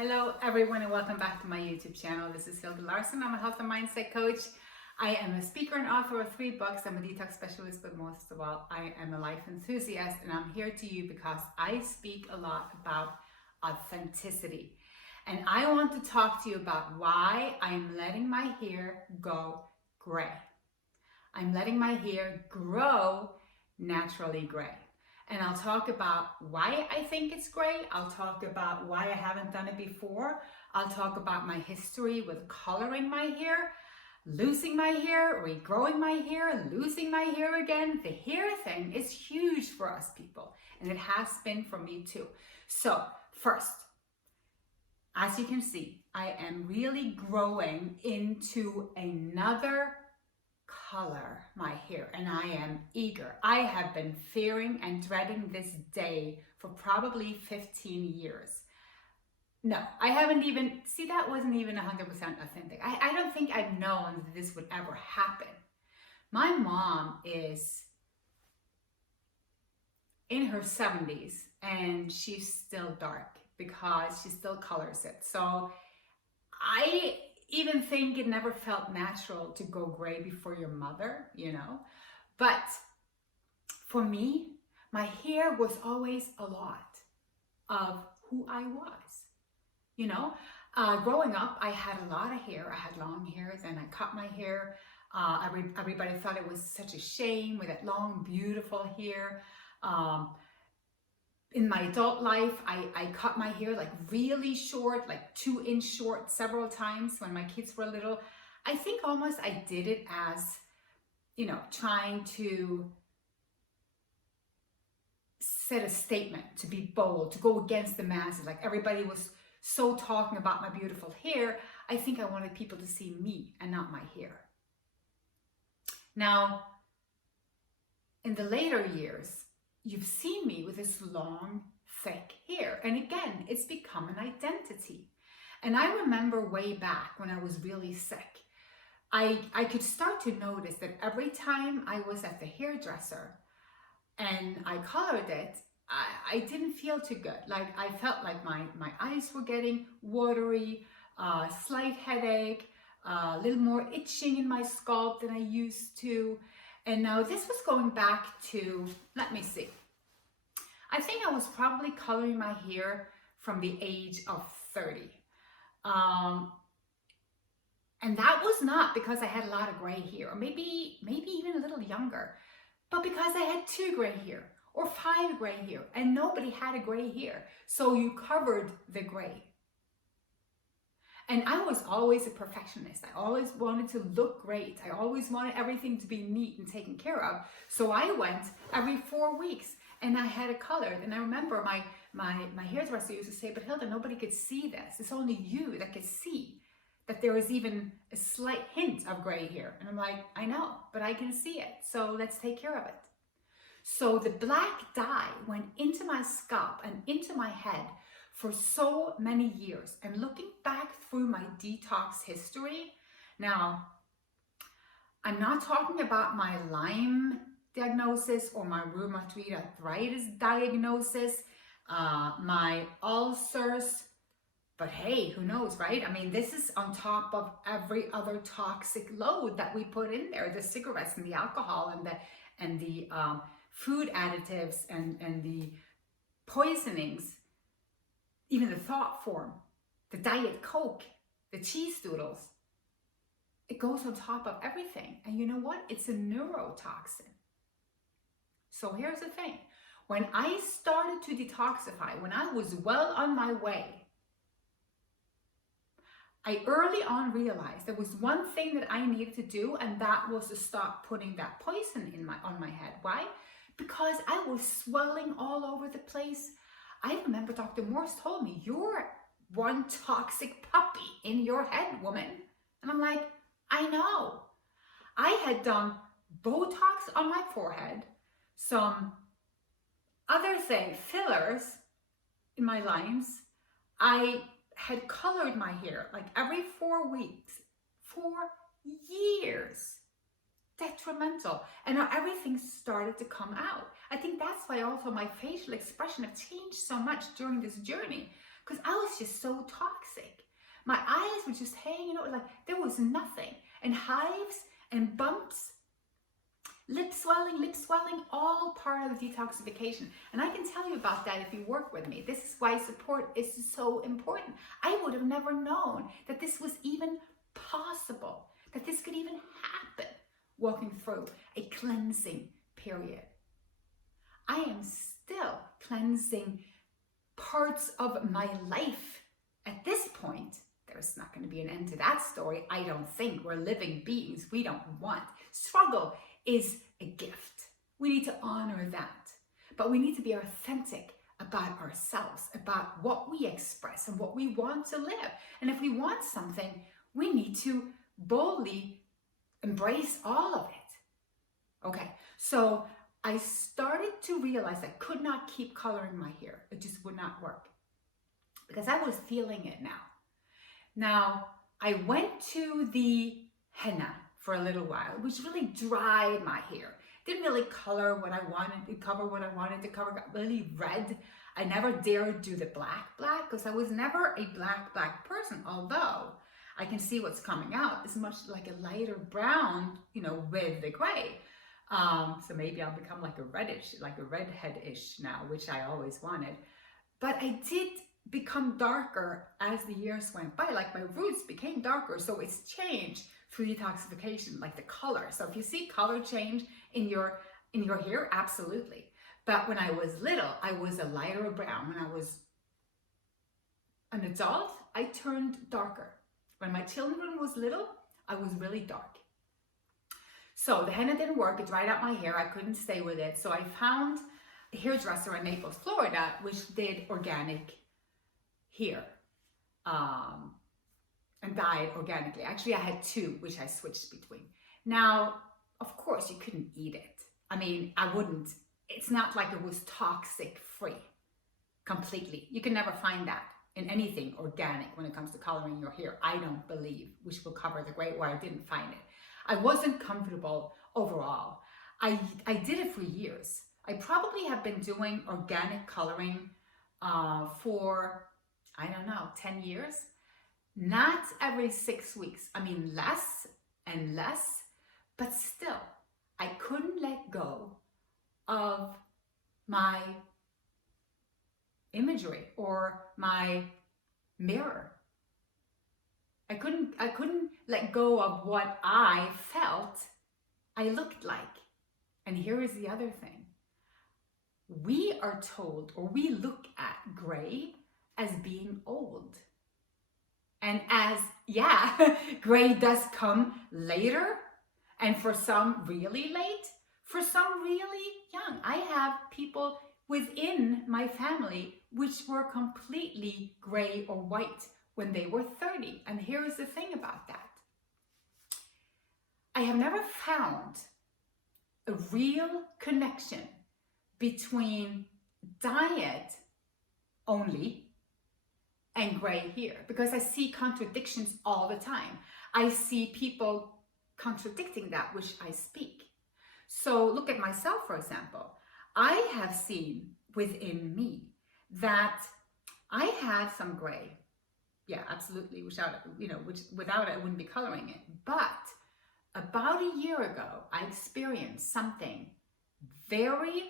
Hello everyone and welcome back to my YouTube channel. This is Hilde Larsson. I'm a health and mindset coach. I am a speaker and author of 3 books. I'm a detox specialist, but most of all, I am a life enthusiast, and I'm here to you because I speak a lot about authenticity. And I want to talk to you about why I'm letting my hair go gray. I'm letting my hair grow naturally gray. And I'll talk about why I think it's gray. I'll talk about why I haven't done it before. I'll talk about my history with coloring my hair, losing my hair, regrowing my hair, losing my hair again. The hair thing is huge for us people, and it has been for me too. So first, as you can see, I am really growing into another color my hair, and I am eager. I have been fearing and dreading this day for probably 15 years. No, I haven't even, see, that wasn't even 100% authentic. I don't think I've known that this would ever happen. My mom is in her 70s and she's still dark because she still colors it. So I even think it never felt natural to go gray before your mother, you know. But for me, my hair was always a lot of who I was, you know. Growing up, I had a lot of hair. I had long hair, then I cut my hair. Everybody thought it was such a shame with that long, beautiful hair. In my adult life, I cut my hair like really short, like 2-inch short several times when my kids were little. I think almost I did it as, you know, trying to set a statement, to be bold, to go against the masses. Like everybody was so talking about my beautiful hair. I think I wanted people to see me and not my hair. Now, in the later years, you've seen me with this long, thick hair. And again, it's become an identity. And I remember way back when I was really sick, I could start to notice that every time I was at the hairdresser and I colored it, I didn't feel too good. Like I felt like my eyes were getting watery, slight headache, a little more itching in my scalp than I used to. And now this was going back to, let me see. I think I was probably coloring my hair from the age of 30. And that was not because I had a lot of gray hair, or maybe even a little younger, but because I had 2 gray hair or 5 gray hair, and nobody had a gray hair. So you covered the gray. And I was always a perfectionist. I always wanted to look great. I always wanted everything to be neat and taken care of. So I went every 4 weeks and I had it colored. And I remember my hairdresser used to say, "But Hilde, nobody could see this. It's only you that could see that there is even a slight hint of gray hair." And I'm like, "I know, but I can see it. So let's take care of it." So the black dye went into my scalp and into my head for so many years. And looking back through my detox history, now, I'm not talking about my Lyme diagnosis or my rheumatoid arthritis diagnosis, my ulcers, but hey, who knows, right? I mean, this is on top of every other toxic load that we put in there, the cigarettes and the alcohol and the food additives and the poisonings. Even the thought form, the Diet Coke, the cheese doodles, it goes on top of everything. And you know what? It's a neurotoxin. So here's the thing. When I started to detoxify, when I was well on my way, I early on realized there was one thing that I needed to do, and that was to stop putting that poison on my head. Why? Because I was swelling all over the place. I remember Dr. Morse told me, "You're one toxic puppy in your head, woman." And I'm like, I know. I had done Botox on my forehead, some other thing, fillers in my lines. I had colored my hair like every 4 weeks for years. Detrimental. And now everything started to come out. I think that's why also my facial expression have changed so much during this journey, because I was just so toxic. My eyes were just hanging out like there was nothing. And hives and bumps, lip swelling, all part of the detoxification. And I can tell you about that if you work with me. This is why support is so important. I would have never known that this was even possible, that this could even happen walking through a cleansing period. I am still cleansing parts of my life. At this point, there's not going to be an end to that story. I don't think. We're living beings. We don't want. Struggle is a gift. We need to honor that. But we need to be authentic about ourselves, about what we express and what we want to live. And if we want something, we need to boldly embrace all of it. Okay, so I started to realize I could not keep coloring my hair. It just would not work because I was feeling it now. Now, I went to the henna for a little while, which really dried my hair. Didn't really color what I wanted to cover, what I wanted to cover, got really red. I never dared do the black because I was never a black person, although I can see what's coming out is much like a lighter brown, with the gray. So maybe I'll become like a redhead-ish now, which I always wanted. But I did become darker as the years went by. Like my roots became darker, so it's changed through detoxification, like the color. So if you see color change in your hair, absolutely. But when I was little, I was a lighter brown. When I was an adult, I turned darker. When my children was little, I was really dark. So the henna didn't work. It dried out my hair. I couldn't stay with it. So I found a hairdresser in Naples, Florida, which did organic hair and dyed organically. Actually, I had two, which I switched between. Now, of course, you couldn't eat it. I mean, I wouldn't. It's not like it was toxic free completely. You can never find that in anything organic when it comes to coloring your hair, I don't believe, which will cover the gray, where I didn't find it. I wasn't comfortable overall. I did it for years. I probably have been doing organic coloring for, I don't know, 10 years. Not every 6 weeks. I mean, less and less, but still, I couldn't let go of my imagery or my mirror. I couldn't let go of what I felt I looked like. And here is the other thing. We are told, or we look at gray as being old. And as, gray does come later, and for some really late, for some really young. I have people within my family which were completely gray or white when they were 30. And here is the thing about that. I have never found a real connection between diet only and gray hair, because I see contradictions all the time. I see people contradicting that which I speak. So look at myself, for example. I have seen within me that I had some gray. Yeah, absolutely. Without it, I wouldn't be coloring it. But about a year ago, I experienced something very,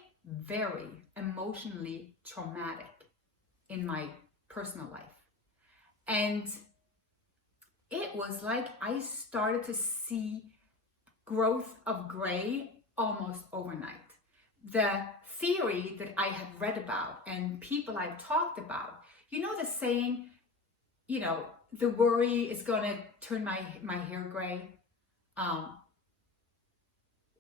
very emotionally traumatic in my personal life. And it was like I started to see growth of gray almost overnight. The theory that I had read about and people I've talked about, the saying, the worry is going to turn my hair gray.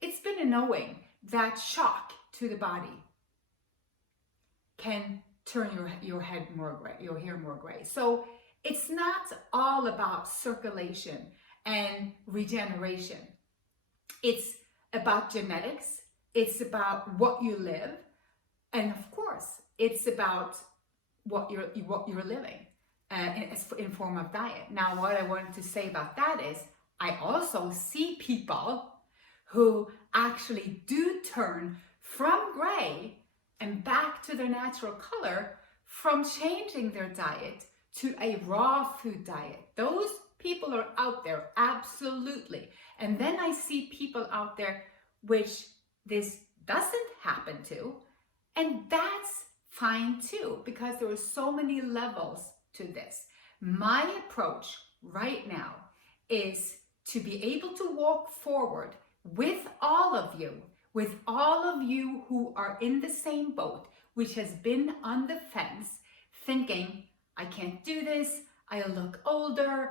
It's been a knowing that shock to the body can turn your hair more gray. So it's not all about circulation and regeneration. It's about genetics. It's about what you live, and of course, it's about what you're living in form of diet. Now, what I wanted to say about that is, I also see people who actually do turn from gray and back to their natural color from changing their diet to a raw food diet. Those people are out there, absolutely. And then I see people out there which this doesn't happen to, and that's fine too, because there are so many levels to this. My approach right now is to be able to walk forward with all of you who are in the same boat, which has been on the fence, thinking, I can't do this, I look older,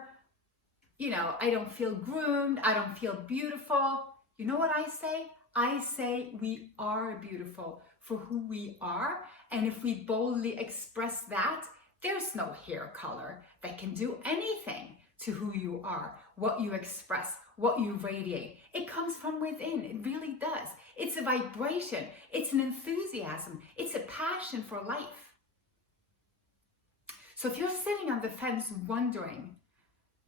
you know, I don't feel groomed, I don't feel beautiful. You know what I say? I say we are beautiful for who we are, and if we boldly express that, there's no hair color that can do anything to who you are, what you express, what you radiate. It comes from within, it really does. It's a vibration, it's an enthusiasm, it's a passion for life. So if you're sitting on the fence wondering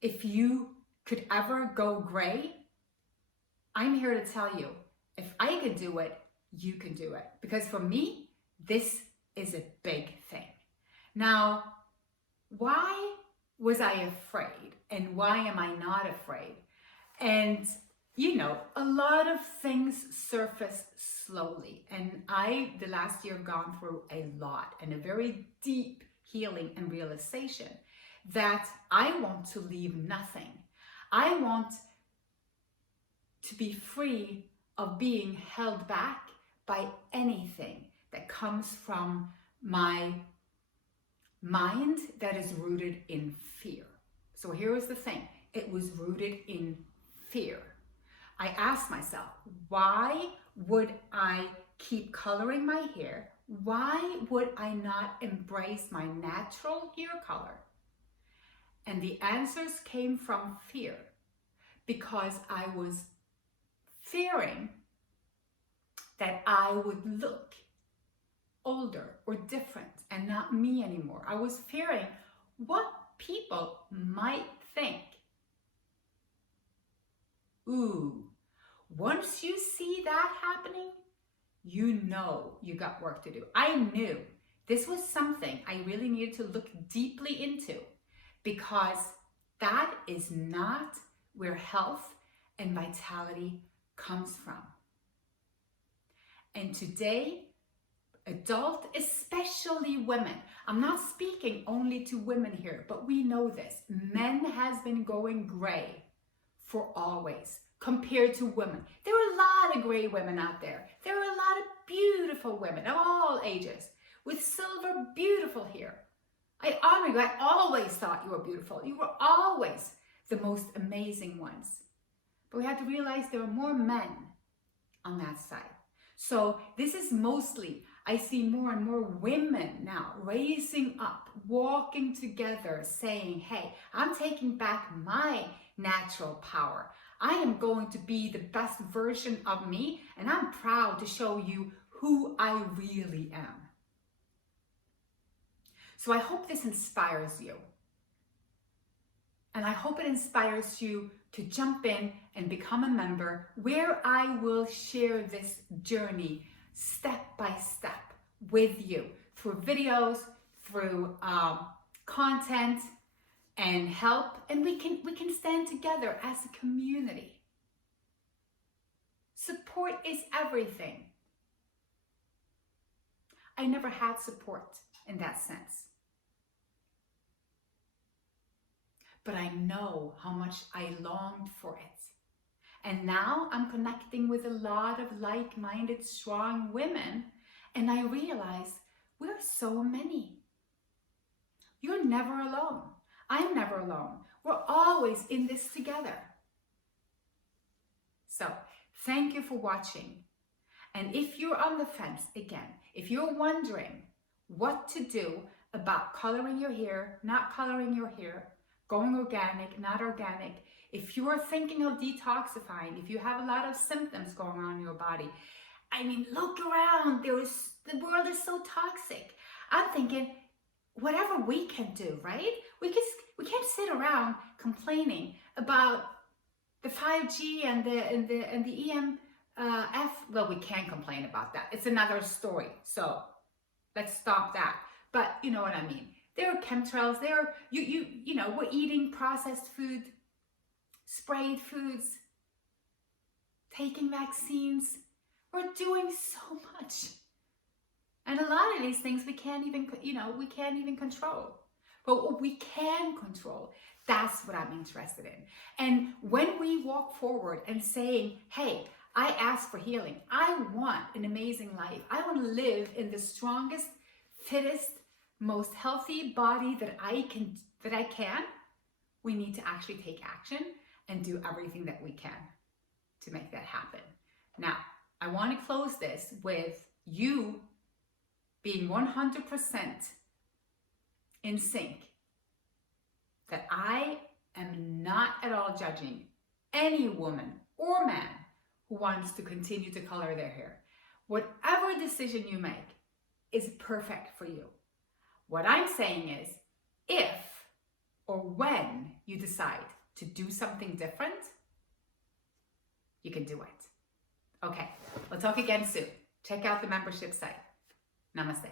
if you could ever go gray, I'm here to tell you, if I could do it, you can do it. Because for me, this is a big thing. Now, why was I afraid? And why am I not afraid? And you know, a lot of things surface slowly. And the last year, gone through a lot and a very deep healing and realization that I want to leave nothing. I want to be free of being held back by anything that comes from my mind that is rooted in fear. So here is the thing, it was rooted in fear. I asked myself, why would I keep coloring my hair? Why would I not embrace my natural hair color? And the answers came from fear, because I was fearing that I would look older or different and not me anymore. I was fearing what people might think. Ooh, once you see that happening, you know you got work to do. I knew this was something I really needed to look deeply into, because that is not where health and vitality comes from. And today, adult, especially women, I'm not speaking only to women here, but we know this. Men has been going gray for always compared to women. There are a lot of gray women out there. There are a lot of beautiful women of all ages with silver, beautiful hair. I honor you. I always thought you were beautiful. You were always the most amazing ones. But we have to realize there are more men on that side. So this is mostly, I see more and more women now raising up, walking together, saying, hey, I'm taking back my natural power. I am going to be the best version of me, and I'm proud to show you who I really am. So I hope this inspires you. And I hope it inspires you to jump in and become a member, where I will share this journey step by step with you through videos, through content and help, and we can stand together as a community. Support is everything. I never had support in that sense. But I know how much I longed for it. And now I'm connecting with a lot of like-minded, strong women, and I realize we're so many. You're never alone. I'm never alone. We're always in this together. So, thank you for watching. And if you're on the fence, again, if you're wondering what to do about coloring your hair, not coloring your hair, going organic, not organic, if you're thinking of detoxifying, if you have a lot of symptoms going on in your body, I mean, look around, the world is so toxic. I'm thinking, whatever we can do, right? We can't sit around complaining about the 5G and the EMF. Well, we can't complain about that. It's another story. So let's stop that. but you know what I mean. There are chemtrails, there are, you know, we're eating processed food, sprayed foods, taking vaccines. We're doing so much. And a lot of these things we can't even, we can't even control. But what we can control, that's what I'm interested in. And when we walk forward and saying, hey, I ask for healing. I want an amazing life. I want to live in the strongest, fittest, most healthy body that I can. We need to actually take action and do everything that we can to make that happen. Now, I want to close this with you being 100% in sync that I am not at all judging any woman or man who wants to continue to color their hair. Whatever decision you make is perfect for you. What I'm saying is, if or when you decide to do something different, you can do it. Okay, we'll talk again soon. Check out the membership site. Namaste.